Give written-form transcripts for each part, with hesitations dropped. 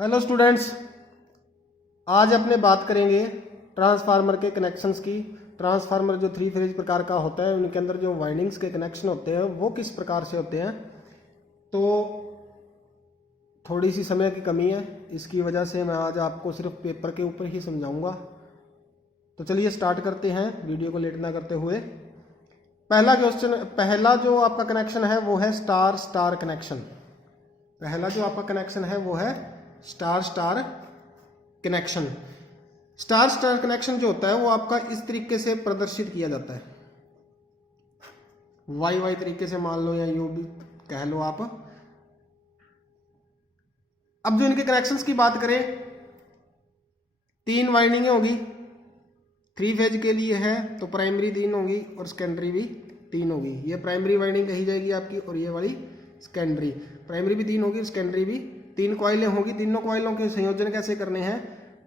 Hello students, आज अपने बात करेंगे ट्रांसफार्मर के कनेक्शंस की। ट्रांसफार्मर जो थ्री फेज प्रकार का होता है उनके अंदर जो वाइंडिंग्स के कनेक्शन होते हैं वो किस प्रकार से होते हैं। तो थोड़ी सी समय की कमी है, इसकी वजह से मैं आज आपको सिर्फ पेपर के ऊपर ही समझाऊंगा। तो चलिए स्टार्ट करते हैं वीडियो को लेट ना करते हुए। पहला जो आपका कनेक्शन है वो है स्टार स्टार कनेक्शन। पहला जो आपका कनेक्शन है वो है star star connection. Star star connection जो होता है वो आपका इस तरीके से प्रदर्शित किया जाता है, वाई वाई तरीके से मान लो या यू भी कह लो आप। अब जो इनके कनेक्शंस की बात करें, तीन वाइंडिंगें होगी। थ्री फेज के लिए है तो प्राइमरी तीन होगी और सेकेंडरी भी तीन होगी। ये प्राइमरी वाइंडिंग कही जाएगी आपकी और ये वाली सेकेंडरी। प्राइमरी भी तीन होगी, सेकेंडरी भी तीन कॉइलें होगी। तीनों कॉइलों के संयोजन कैसे करने हैं?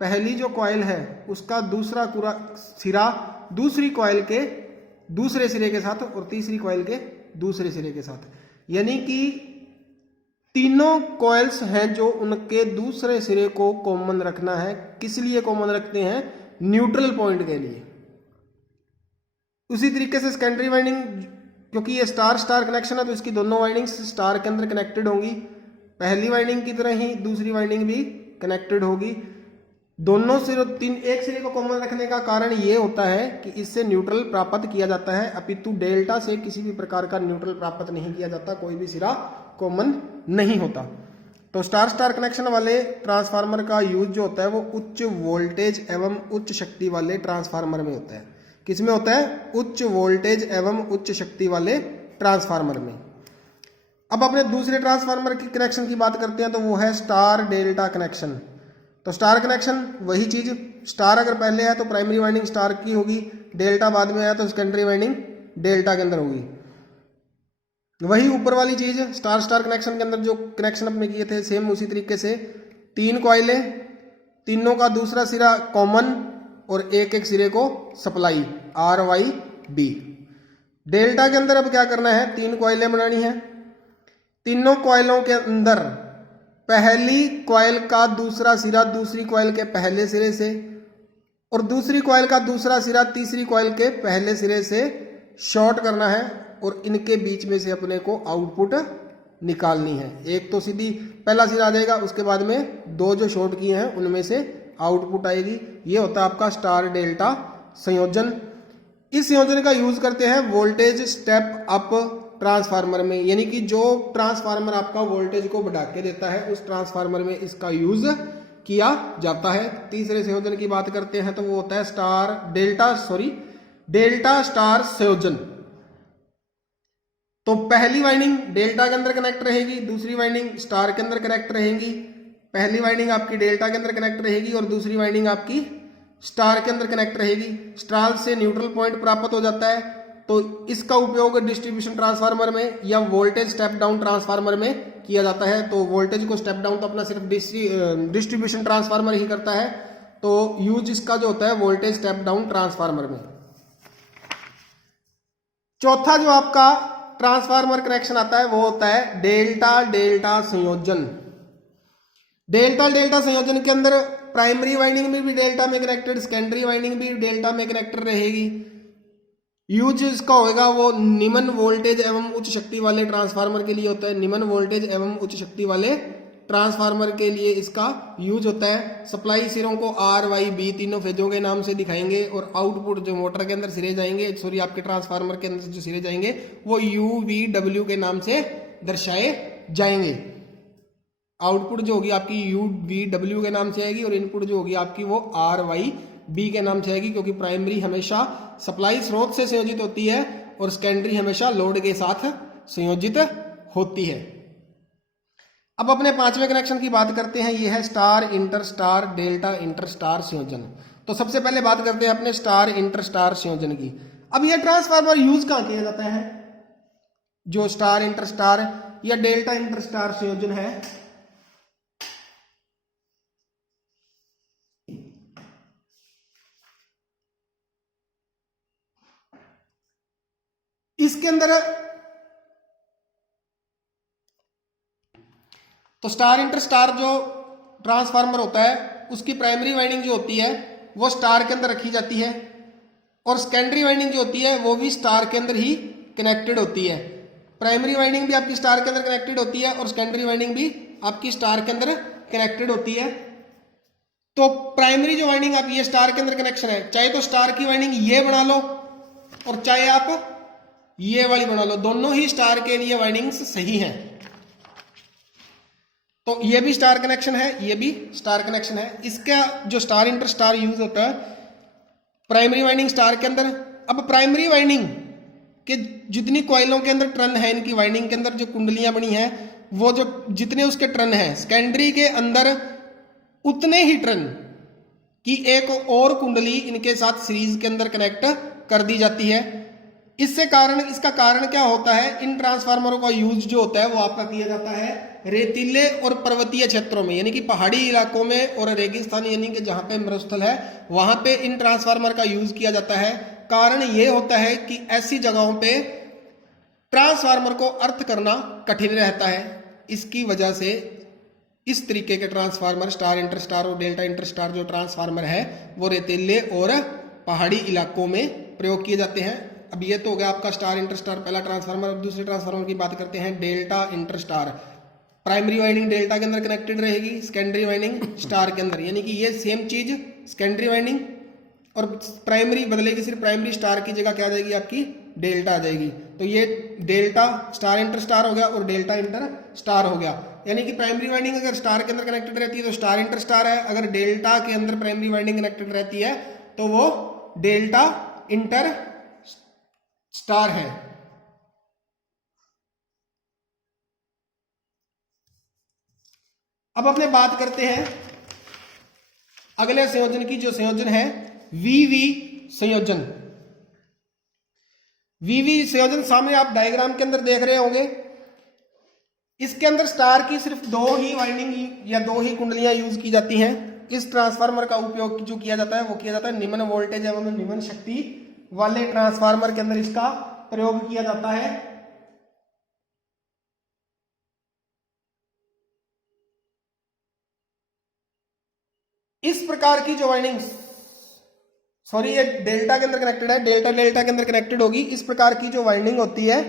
पहली जो कॉइल है उसका दूसरा पूरा सिरा दूसरी कॉइल के दूसरे सिरे के साथ और तीसरी कॉइल के दूसरे सिरे के साथ, यानी कि तीनों कॉइल्स हैं जो उनके दूसरे सिरे को कॉमन रखना है। किस लिए कॉमन रखते हैं? न्यूट्रल पॉइंट के लिए। उसी तरीके से सेकेंडरी वाइंडिंग, क्योंकि ये स्टार स्टार कनेक्शन है तो इसकी दोनों वाइंडिंग्स स्टार के अंदर कनेक्टेड होंगी। पहली वाइंडिंग की तरह ही दूसरी वाइंडिंग भी कनेक्टेड होगी। दोनों सिरे एक सिरे को कॉमन रखने का कारण ये होता है कि इससे न्यूट्रल प्राप्त किया जाता है, अपितु डेल्टा से किसी भी प्रकार का न्यूट्रल प्राप्त नहीं किया जाता, कोई भी सिरा कॉमन नहीं होता। तो स्टार स्टार कनेक्शन वाले ट्रांसफार्मर का यूज जो होता है वो उच्च वोल्टेज एवं उच्च शक्ति वाले ट्रांसफार्मर में होता है। किसमें होता है? उच्च वोल्टेज एवं उच्च शक्ति वाले ट्रांसफार्मर में। अब अपने दूसरे ट्रांसफार्मर की कनेक्शन की बात करते हैं तो वो है स्टार डेल्टा कनेक्शन। तो स्टार कनेक्शन वही चीज, स्टार अगर पहले है तो प्राइमरी वाइंडिंग स्टार की होगी, डेल्टा बाद में आया तो सेकेंडरी वाइंडिंग डेल्टा के अंदर होगी। वही ऊपर वाली चीज स्टार स्टार कनेक्शन के अंदर जो कनेक्शन अपने किए थे सेम उसी तरीके से, तीन कॉइलें, तीनों का दूसरा सिरा कॉमन और एक एक सिरे को supply R Y B. Delta के अंदर अब क्या करना है? तीन कॉइलें बनानी है। तीनों कॉइलों के अंदर पहली कॉइल का दूसरा सिरा दूसरी कॉइल के पहले सिरे से और दूसरी कॉइल का दूसरा सिरा तीसरी कॉइल के पहले सिरे से शॉर्ट करना है और इनके बीच में से अपने को आउटपुट निकालनी है। एक तो सीधी पहला सिरा आ जाएगा, उसके बाद में दो जो शॉर्ट किए हैं उनमें से आउटपुट आएगी। ये होता है आपका स्टार डेल्टा संयोजन। इस संयोजन का यूज करते हैं वोल्टेज स्टेप अप ट्रांसफार्मर में, यानी कि जो ट्रांसफार्मर आपका वोल्टेज को बढ़ा के देता है उस ट्रांसफार्मर में इसका यूज किया जाता है। तीसरे संयोजन की बात करते हैं तो वो होता है डेल्टा स्टार संयोजन। तो पहली वाइंडिंग डेल्टा के अंदर कनेक्ट रहेगी, दूसरी वाइंडिंग स्टार के अंदर कनेक्ट रहेगी। पहली वाइंडिंग आपकी डेल्टा के अंदर कनेक्ट रहेगी और दूसरी वाइंडिंग आपकी स्टार के अंदर कनेक्ट रहेगी। स्टार से न्यूट्रल पॉइंट प्राप्त हो जाता है, तो इसका उपयोग डिस्ट्रीब्यूशन ट्रांसफार्मर में या वोल्टेज स्टेप डाउन ट्रांसफार्मर में किया जाता है। तो वोल्टेज को स्टेप डाउन तो अपना सिर्फ डिस्ट्रीब्यूशन ट्रांसफार्मर ही करता है, तो यूज इसका जो होता है वोल्टेज स्टेप डाउन ट्रांसफार्मर में। चौथा जो आपका ट्रांसफार्मर कनेक्शन आता है वो होता है डेल्टा डेल्टा संयोजन। डेल्टा डेल्टा संयोजन के अंदर प्राइमरी वाइंडिंग में भी डेल्टा में कनेक्टेड, सेकेंडरी वाइंडिंग भी डेल्टा में कनेक्टेड रहेगी। यूज इसका होगा वो निम्न वोल्टेज एवं उच्च शक्ति वाले ट्रांसफार्मर के लिए होता है। निम्न वोल्टेज एवं उच्च शक्ति वाले ट्रांसफार्मर के लिए इसका यूज होता है। सप्लाई सिरों को आर वाई बी तीनों फेजों के नाम से दिखाएंगे और आउटपुट जो मोटर के अंदर सिरे जाएंगे, आपके ट्रांसफार्मर के अंदर जो सिरे जाएंगे वो यू वी डब्ल्यू के नाम से दर्शाए जाएंगे। आउटपुट जो होगी आपकी यू वी डब्ल्यू के नाम से आएगी और इनपुट जो होगी आपकी वो आर वाई बी के नाम से आएगी, क्योंकि प्राइमरी हमेशा सप्लाई स्रोत से संयोजित होती है और सेकेंडरी हमेशा लोड के साथ संयोजित होती है। अब अपने पांचवें कनेक्शन की बात करते हैं, ये है star inter star delta inter star संयोजन। तो सबसे पहले बात करते हैं अपने स्टार इंटर स्टार संयोजन की। अब यह ट्रांसफार्मर यूज कहां किया जाता है? जो स्टार इंटर स्टार या डेल्टा इंटर स्टार संयोजन है, इसके अंदर तो स्टार इंटर स्टार जो ट्रांसफार्मर होता है उसकी प्राइमरी वाइंडिंग जो होती है वो स्टार के अंदर रखी जाती है और सेकेंडरी वाइंडिंग जो होती है वो भी स्टार के अंदर ही कनेक्टेड होती है। प्राइमरी वाइंडिंग भी आपकी स्टार के अंदर कनेक्टेड होती है और सेकेंडरी वाइंडिंग भी आपकी स्टार के अंदर कनेक्टेड होती है। तो प्राइमरी जो वाइंडिंग आप ये स्टार के अंदर कनेक्शन है, चाहे तो स्टार की वाइंडिंग ये बना लो और चाहे आप ये वाली बना लो, दोनों ही स्टार के लिए वाइंडिंग्स सही हैं। तो ये भी स्टार कनेक्शन है, ये भी स्टार कनेक्शन है। इसका जो स्टार इंटर स्टार यूज होता है प्राइमरी वाइंडिंग स्टार के अंदर। अब प्राइमरी वाइंडिंग के जितनी कॉइलों के अंदर टर्न है, इनकी वाइंडिंग के अंदर जो कुंडलियां बनी है वो जो जितने उसके टर्न है, सेकेंडरी के अंदर उतने ही टर्न की एक और कुंडली इनके साथ सीरीज के अंदर कनेक्ट कर दी जाती है। इसका कारण क्या होता है, इन ट्रांसफार्मरों का यूज जो होता है वो आपका किया जाता है रेतीले और पर्वतीय क्षेत्रों में, यानी कि पहाड़ी इलाकों में और रेगिस्तान यानी कि जहां पे मरुस्थल है वहां पे इन ट्रांसफार्मर का यूज किया जाता है। कारण ये होता है कि ऐसी जगहों पे ट्रांसफार्मर को अर्थ करना कठिन रहता है। इसकी वजह से इस तरीके के ट्रांसफार्मर स्टार इंटर स्टार और डेल्टा इंटर स्टार जो ट्रांसफार्मर है वो रेतीले और पहाड़ी इलाकों में प्रयोग किए जाते हैं। अब ये तो हो गया आपका स्टार इंटर स्टार पहला ट्रांसफार्मर। अब दूसरे ट्रांसफार्मर की बात करते हैं delta inter star. Primary winding delta के अंदर कनेक्टेड रहेगी, सेकेंडरी वाइंडिंग स्टार के अंदर, यानी कि ये सेम चीज सेकेंडरी वाइंडिंग और प्राइमरी बदलेगी, सिर्फ प्राइमरी स्टार की जगह क्या आ जाएगी आपकी डेल्टा आ जाएगी। तो ये डेल्टा स्टार इंटर स्टार हो गया और डेल्टा इंटर स्टार हो गया। यानी कि प्राइमरी वाइंडिंग अगर स्टार के अंदर कनेक्टेड रहती है तो स्टार इंटर स्टार है, अगर डेल्टा के अंदर प्राइमरी वाइंडिंग कनेक्टेड रहती है तो वो डेल्टा इंटर स्टार है। अब अपने बात करते हैं अगले संयोजन की, जो संयोजन है वीवी संयोजन। वीवी संयोजन सामने आप डायग्राम के अंदर देख रहे होंगे। इसके अंदर स्टार की सिर्फ दो ही वाइंडिंग या दो ही कुंडलियां यूज की जाती हैं। इस ट्रांसफार्मर का उपयोग जो किया जाता है वो किया जाता है निम्न वोल्टेज एवं निम्न शक्ति वाले ट्रांसफार्मर के अंदर इसका प्रयोग किया जाता है। इस प्रकार की जो वाइंडिंग, सॉरी ये डेल्टा के अंदर कनेक्टेड है, डेल्टा डेल्टा के अंदर कनेक्टेड होगी। इस प्रकार की जो वाइंडिंग होती है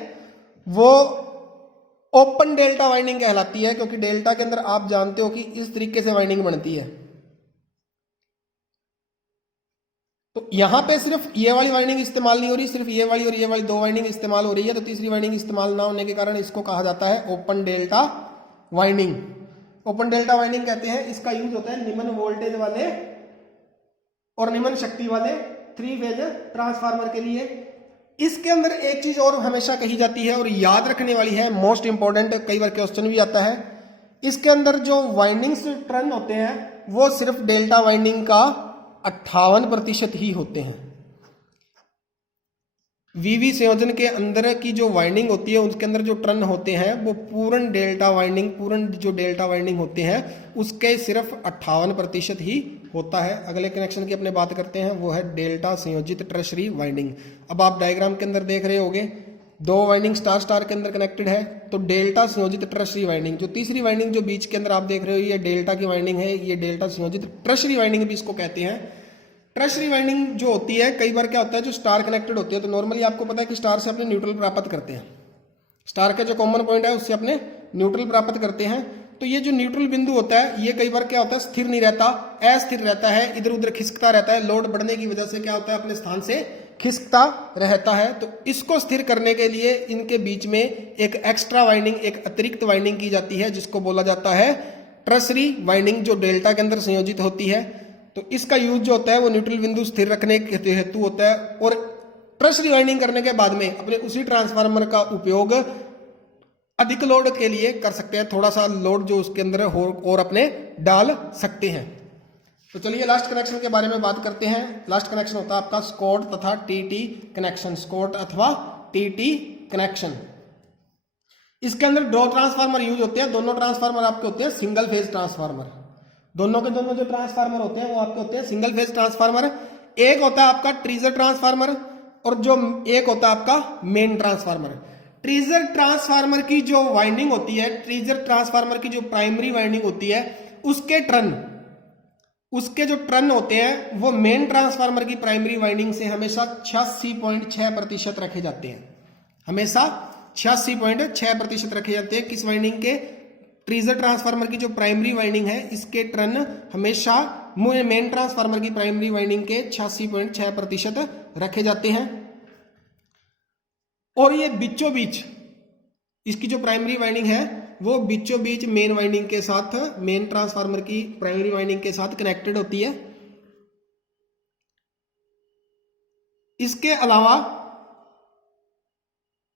वो ओपन डेल्टा वाइंडिंग कहलाती है, क्योंकि डेल्टा के अंदर आप जानते हो कि इस तरीके से वाइंडिंग बनती है। तो यहां पे सिर्फ ये वाली वाइंडिंग इस्तेमाल नहीं हो रही, सिर्फ ये वाली और ये वाली दो वाइंडिंग इस्तेमाल हो रही है। तो तीसरी वाइंडिंग इस्तेमाल ना होने के कारण इसको कहा जाता है open delta winding. Open delta winding कहते हैं। इसका यूज होता है निम्न वोल्टेज वाले और निम्न शक्ति वाले 3 फेज ट्रांसफार्मर के लिए। इसके अंदर एक चीज और हमेशा कही जाती है और याद रखने वाली है, मोस्ट इंपॉर्टेंट, कई बार क्वेश्चन भी आता है। इसके अंदर जो वाइंडिंग्स टर्न होते हैं वो सिर्फ डेल्टा वाइंडिंग का 58% ही होते हैं। वीवी संयोजन के अंदर की जो वाइंडिंग होती है उसके अंदर जो टर्न होते हैं वो पूर्ण डेल्टा वाइंडिंग, पूर्ण जो डेल्टा वाइंडिंग होते हैं उसके सिर्फ 58% ही होता है। अगले कनेक्शन की अपने बात करते हैं, वो है डेल्टा संयोजित टर्शरी वाइंडिंग। अब आप डायग्राम के अंदर देख रहे होंगे दो वाइंडिंग स्टार स्टार के अंदर कनेक्टेड है, तो डेल्टा संयोजित टर्शरी वाइंडिंग। जो तीसरी वाइंडिंग जो बीच के अंदर आप देख रहे हो ये डेल्टा की वाइंडिंग है, ये डेल्टा संयोजित टर्शरी वाइंडिंग भी इसको कहते हैं। टर्शरी वाइंडिंग जो होती है, कई बार क्या होता है जो स्टार कनेक्टेड होती है तो नॉर्मली आपको पता है कि स्टार से अपने न्यूट्रल प्राप्त करते हैं, स्टार का जो कॉमन पॉइंट है उससे अपने न्यूट्रल प्राप्त करते हैं। तो ये जो न्यूट्रल बिंदु होता है ये कई बार क्या होता है स्थिर नहीं रहता, अस्थिर रहता है, इधर उधर खिसकता रहता है। लोड बढ़ने की वजह से क्या होता है अपने स्थान से खिसकता रहता है। तो इसको स्थिर करने के लिए इनके बीच में एक एक्स्ट्रा वाइंडिंग, एक अतिरिक्त वाइंडिंग की जाती है जिसको बोला जाता है टर्शरी वाइंडिंग, जो डेल्टा के अंदर संयोजित होती है। तो इसका यूज जो होता है वो न्यूट्रल बिंदु स्थिर रखने के हेतु होता है। और टर्शरी वाइंडिंग करने के बाद में अपने उसी ट्रांसफार्मर का उपयोग अधिक लोड के लिए कर सकते हैं, थोड़ा सा लोड जो उसके अंदर हो और अपने डाल सकते हैं। तो चलिए लास्ट कनेक्शन के बारे में बात करते हैं। लास्ट कनेक्शन होता है आपका स्कॉट तथा टीटी कनेक्शन, स्कॉट अथवा टीटी कनेक्शन। इसके अंदर दो ट्रांसफार्मर यूज होते हैं। दोनों ट्रांसफार्मर आपके होते हैं सिंगल फेज ट्रांसफार्मर। दोनों के दोनों जो ट्रांसफार्मर होते हैं वो आपके होते हैं सिंगल फेज ट्रांसफार्मर। एक होता है आपका ट्रीजर ट्रांसफार्मर और जो एक होता है आपका मेन ट्रांसफार्मर। ट्रीजर ट्रांसफार्मर की जो वाइंडिंग होती है, ट्रीजर ट्रांसफार्मर की जो प्राइमरी वाइंडिंग होती है उसके जो टर्न होते हैं वो मेन ट्रांसफार्मर की प्राइमरी वाइंडिंग से हमेशा 86.6% रखे जाते हैं, हमेशा 86.6% रखे जाते हैं। किस वाइंडिंग के? ट्रीजर ट्रांसफार्मर की जो प्राइमरी वाइंडिंग है इसके टर्न हमेशा मेन ट्रांसफार्मर की प्राइमरी वाइंडिंग के 86.6% रखे जाते हैं। और ये बीचों बीच इसकी जो प्राइमरी वाइंडिंग है वो बीचों बीच मेन वाइंडिंग के साथ, मेन ट्रांसफार्मर की प्राइमरी वाइंडिंग के साथ कनेक्टेड होती है। इसके अलावा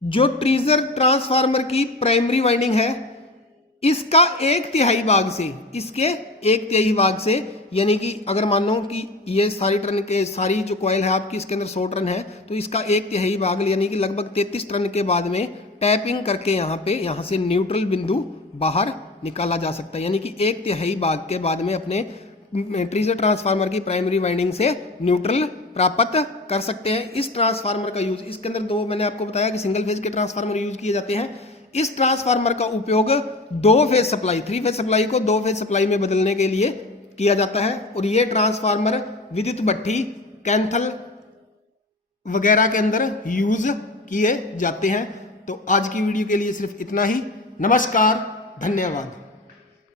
जो ट्रीजर ट्रांसफार्मर की प्राइमरी वाइंडिंग है इसका 1/3 भाग से, इसके 1/3 भाग से, यानी कि अगर मान लो कि ये सारी टर्न के सारी जो कॉइल है आपकी इसके अंदर 100 टर्न है, तो इसका 1/3 भाग यानी कि लगभग 33 टर्न के बाद में टैपिंग करके यहां से न्यूट्रल बिंदु बाहर निकाला जा सकता है। यानी कि 1/3 भाग के बाद में अपने ट्रीजर ट्रांसफार्मर की प्राइमरी वाइंडिंग से न्यूट्रल प्राप्त कर सकते हैं। इस ट्रांसफार्मर का यूज, इसके अंदर दो मैंने आपको बताया कि सिंगल फेज के ट्रांसफार्मर यूज किए जाते हैं। इस ट्रांसफार्मर का उपयोग 3 फेज सप्लाई को 2 फेज सप्लाई में बदलने के लिए किया जाता है। और ये ट्रांसफार्मर विद्युत भट्ठी, कैंथल वगैरह के अंदर यूज किए जाते हैं। तो आज की वीडियो के लिए सिर्फ इतना ही। नमस्कार, धन्यवाद।